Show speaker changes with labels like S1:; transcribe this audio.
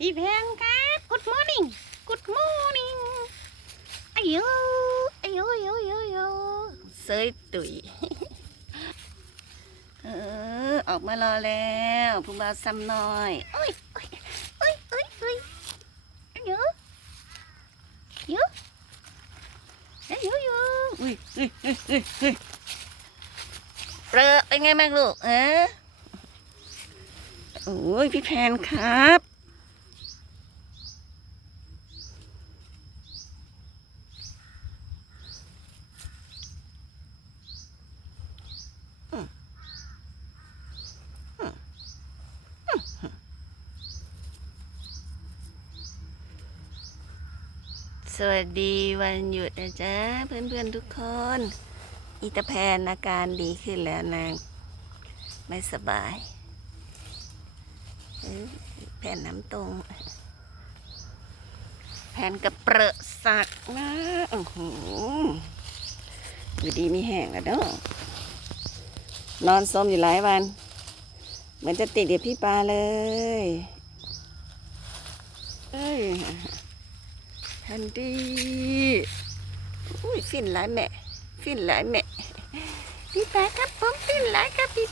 S1: พี่แพงครับ Good morning Good morning อายุอายุอายุอายุอเซยตุ๋ยเออออกมารอแล้วุูมบ่าซ้ำน้อยโอ้ยโอ้ยโอ้ยโอ้ยอายุอายุอายุอายุอุ้ยอุ้ยอุ้ยอุ้ยเปรอะเป็นไงบ้างลูกเออโอ้ยพี่แพนครับสวัสดีวันหยุดนะจ๊ะเพื่อนๆทุกคนอีตาแพนอาการดีขึ้นแล้วนางไม่สบายแผ่นน้ำตรงแผ่นกระเปรอะสักนะโอ้โหอยู่ดีมีแห้งแล้วเนาะนอนสมอยู่หลายวัน เหมือนจะติดเดี๋ยวพี่ปลาเลยฮันดี้อุ้ยฟินหลายแม่ฟินหลายแม่พี่แป๊ครับผมฟินหลายครับพี่